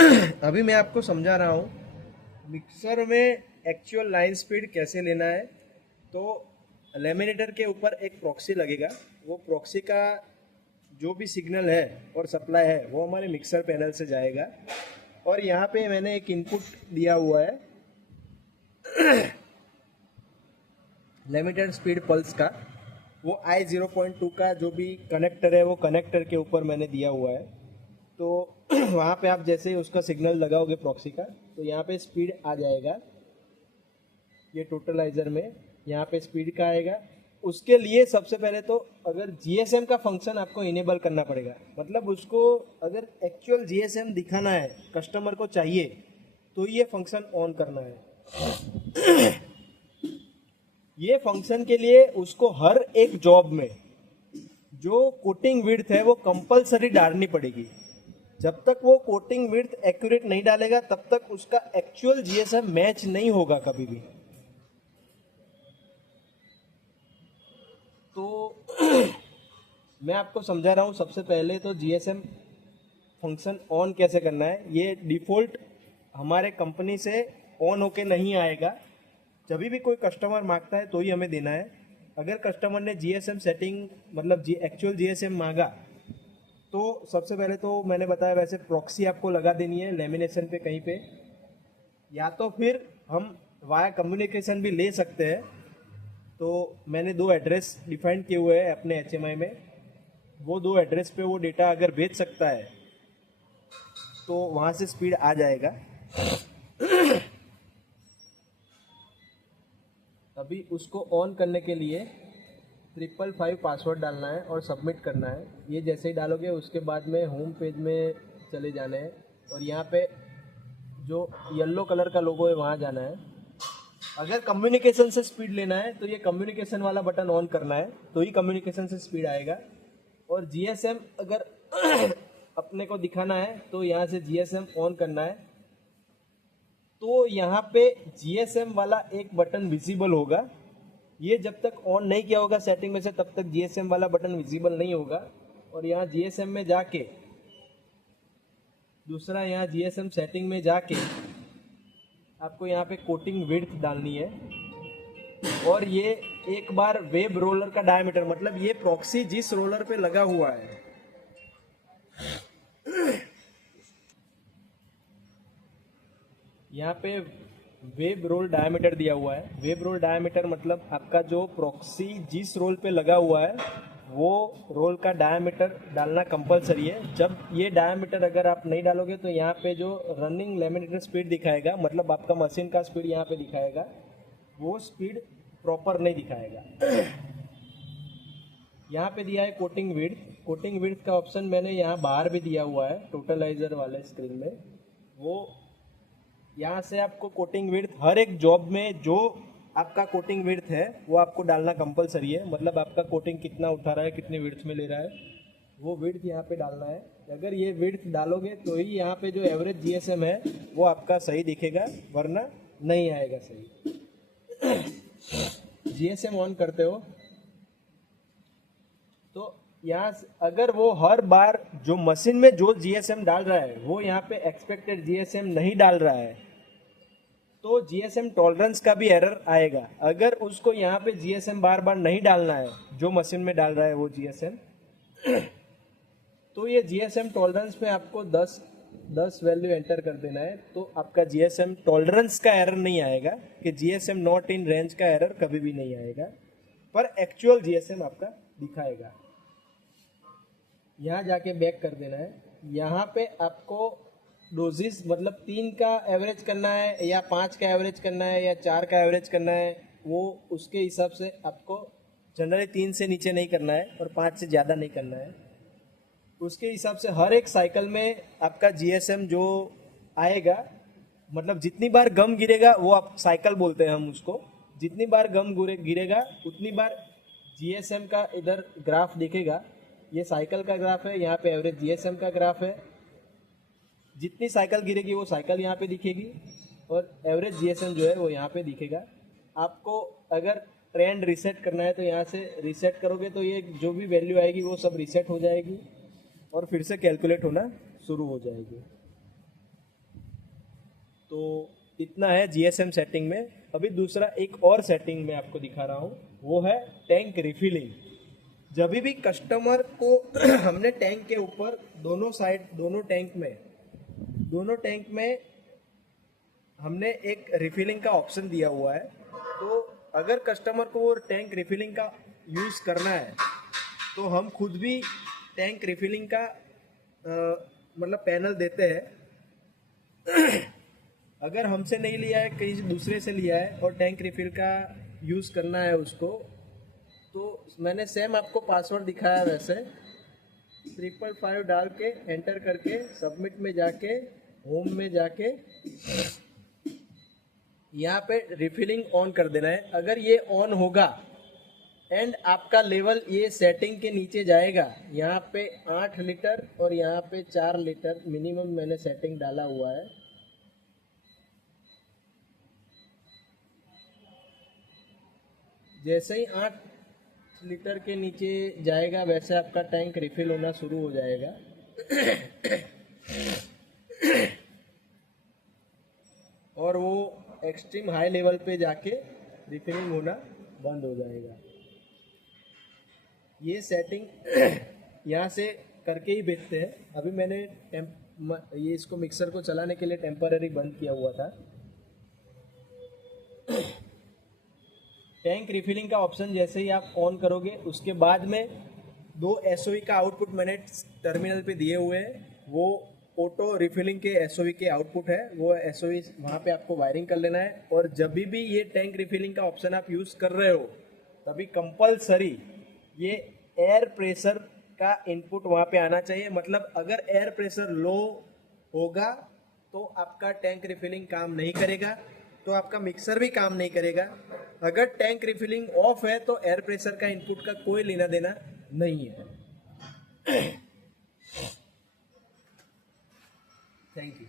अभी मैं आपको समझा रहा हूँ मिक्सर में एक्चुअल लाइन स्पीड कैसे लेना है। तो लैमिनेटर के ऊपर एक प्रॉक्सी लगेगा। वो प्रॉक्सी का जो भी सिग्नल है और सप्लाई है वो हमारे मिक्सर पैनल से जाएगा। और यहाँ पे मैंने एक इनपुट दिया हुआ है लिमिटेड स्पीड पल्स का। वो I0.2 का जो भी कनेक्टर है वो कनेक्टर के ऊपर मैंने दिया हुआ है। तो वहाँ पे आप जैसे ही उसका सिग्नल लगाओगे प्रॉक्सी का तो यहाँ पे स्पीड आ जाएगा। ये टोटलाइजर में यहाँ पे स्पीड का आएगा। उसके लिए सबसे पहले तो अगर जीएसएम का फंक्शन आपको इनेबल करना पड़ेगा। मतलब उसको अगर एक्चुअल जीएसएम दिखाना है कस्टमर को चाहिए तो ये फंक्शन ऑन करना है। ये फंक्शन के लिए उसको हर एक जॉब में जो कोटिंग विड्थ है वो कंपलसरी डालनी पड़ेगी। जब तक वो कोटिंग विड्थ एक्यूरेट नहीं डालेगा तब तक उसका एक्चुअल जीएसएम मैच नहीं होगा कभी भी। तो मैं आपको समझा रहा हूँ। सबसे पहले तो जीएसएम फंक्शन ऑन कैसे करना है। ये डिफ़ॉल्ट हमारे कंपनी से ऑन होके नहीं आएगा। जब भी कोई कस्टमर मांगता है तो ही हमें देना है। अगर कस्टमर ने जीएसएम सेटिंग मतलब एक्चुअल जीएसएम मांगा तो सबसे पहले तो मैंने बताया वैसे प्रॉक्सी आपको लगा देनी है लेमिनेशन पे कहीं पे, या तो फिर हम वाया कम्युनिकेशन भी ले सकते हैं। तो मैंने 2 एड्रेस डिफाइन किए हुए हैं अपने एचएमआई में। वो 2 एड्रेस पे वो डेटा अगर भेज सकता है तो वहाँ से स्पीड आ जाएगा। अभी उसको ऑन करने के लिए 555 पासवर्ड डालना है और सबमिट करना है। ये जैसे ही डालोगे उसके बाद में होम पेज में चले जाना है और यहाँ पे जो येलो कलर का लोगो है वहाँ जाना है। अगर कम्युनिकेशन से स्पीड लेना है तो ये कम्युनिकेशन वाला बटन ऑन करना है तो ही कम्युनिकेशन से स्पीड आएगा। और जीएसएम अगर अपने को दिखाना है तो यहाँ से जीएसएम ऑन करना है। तो यहाँ पे जीएसएम वाला एक बटन विजिबल होगा। ये जब तक ऑन नहीं किया होगा सेटिंग में से तब तक जीएसएम वाला बटन विजिबल नहीं होगा। और यहाँ जीएसएम में जाके दूसरा यहाँ जीएसएम सेटिंग में जाके आपको यहाँ पे कोटिंग विड्थ डालनी है। और ये एक बार वेब रोलर का डायमीटर मतलब ये प्रॉक्सी जिस रोलर पे लगा हुआ है यहाँ पे वेब रोल डायमीटर दिया हुआ है। वेब रोल डायमीटर मतलब आपका जो प्रॉक्सी जिस रोल पे लगा हुआ है वो रोल का डायमीटर डालना कंपलसरी है। जब ये डायमीटर अगर आप नहीं डालोगे तो यहाँ पे जो रनिंग लैमिनेटर स्पीड दिखाएगा मतलब आपका मशीन का स्पीड यहाँ पे दिखाएगा वो स्पीड प्रॉपर नहीं दिखाएगा। यहाँ पे दिया है कोटिंग विड्थ। कोटिंग विड्थ का ऑप्शन मैंने यहाँ बाहर भी दिया हुआ है टोटलाइजर वाले स्क्रीन में। वो यहाँ से आपको कोटिंग विड्थ हर एक जॉब में जो आपका कोटिंग विड्थ है वो आपको डालना कंपलसरी है। मतलब आपका कोटिंग कितना उठा रहा है कितने विड्थ में ले रहा है वो विड्थ यहाँ पे डालना है। अगर ये विड्थ डालोगे तो ही यहाँ पे जो एवरेज जीएसएम है वो आपका सही दिखेगा वरना नहीं आएगा सही। जीएसएम ऑन करते हो तो यहाँ अगर वो हर बार जो मशीन में जो जीएसएम डाल रहा है वो यहाँ पे एक्सपेक्टेड जीएसएम नहीं डाल रहा है तो जीएसएम टॉलरेंस का भी एरर आएगा। अगर उसको यहाँ पे जीएसएम बार बार नहीं डालना है जो मशीन में डाल रहा है वो जीएसएम तो ये जीएसएम टॉलरेंस में आपको 10 वैल्यू एंटर कर देना है। तो आपका जीएसएम टॉलरेंस का एरर नहीं आएगा कि जीएसएम नॉट इन रेंज का एरर कभी भी नहीं आएगा पर एक्चुअल जीएसएम आपका दिखाएगा। यहाँ जाके बैक कर देना है। यहाँ पे आपको डोजेस मतलब 3 का एवरेज करना है या 5 का एवरेज करना है या 4 का एवरेज करना है वो उसके हिसाब से आपको जनरली 3 से नीचे नहीं करना है और 5 से ज़्यादा नहीं करना है। उसके हिसाब से हर एक साइकिल में आपका जीएसएम जो आएगा मतलब जितनी बार गम गिरेगा वो आप साइकिल बोलते हैं हम उसको। जितनी बार गम गिरेगा उतनी बार जीएसएम का इधर ग्राफ दिखेगा। ये साइकिल का ग्राफ है। यहाँ पे एवरेज जीएसएम का ग्राफ है। जितनी साइकिल गिरेगी वो साइकिल यहाँ पे दिखेगी और एवरेज जीएसएम जो है वो यहाँ पे दिखेगा। आपको अगर ट्रेंड रीसेट करना है तो यहाँ से रीसेट करोगे तो ये जो भी वैल्यू आएगी वो सब रीसेट हो जाएगी और फिर से कैलकुलेट होना शुरू हो जाएगी। तो इतना है जीएसएम सेटिंग में। अभी दूसरा एक और सेटिंग मैं आपको दिखा रहा हूँ, वो है टैंक रिफिलिंग। जब भी कस्टमर को हमने टैंक के ऊपर दोनों साइड दोनों टैंक में हमने एक रिफिलिंग का ऑप्शन दिया हुआ है, तो अगर कस्टमर को वो टैंक रिफिलिंग का यूज़ करना है तो हम खुद भी टैंक रिफिलिंग का मतलब पैनल देते हैं। अगर हमसे नहीं लिया है, कहीं दूसरे से लिया है और टैंक रिफिल का यूज़ करना है उसको, तो मैंने सेम आपको पासवर्ड दिखाया वैसे 555 डाल के एंटर करके सबमिट में जाके होम में जाके यहाँ पे रिफिलिंग ऑन कर देना है। अगर ये ऑन होगा एंड आपका लेवल ये सेटिंग के नीचे जाएगा, यहाँ पे 8 लीटर और यहाँ पे 4 लीटर मिनिमम मैंने सेटिंग डाला हुआ है। जैसे ही 8 लीटर के नीचे जाएगा वैसे आपका टैंक रिफिल होना शुरू हो जाएगा। और वो एक्सट्रीम हाई लेवल पे जाके रिफिलिंग होना बंद हो जाएगा। ये सेटिंग यहाँ से करके ही बेचते हैं। अभी मैंने ये इसको मिक्सर को चलाने के लिए टेम्पररी बंद किया हुआ था। टैंक रिफिलिंग का ऑप्शन जैसे ही आप ऑन करोगे उसके बाद में 2 एसओवी का आउटपुट मैंने टर्मिनल पे दिए हुए हैं, वो ऑटो रिफिलिंग के एसओवी के आउटपुट है। वो एसओवी वहाँ पे आपको वायरिंग कर लेना है। और जब भी ये टैंक रिफिलिंग का ऑप्शन आप यूज़ कर रहे हो तभी कंपलसरी ये एयर प्रेशर का इनपुट वहाँ पे आना चाहिए। मतलब अगर एयर प्रेशर लो होगा तो आपका टैंक रिफिलिंग काम नहीं करेगा, तो आपका मिक्सर भी काम नहीं करेगा। अगर टैंक रिफिलिंग ऑफ है तो एयर प्रेशर का इनपुट का कोई लेना देना नहीं है। Thank you.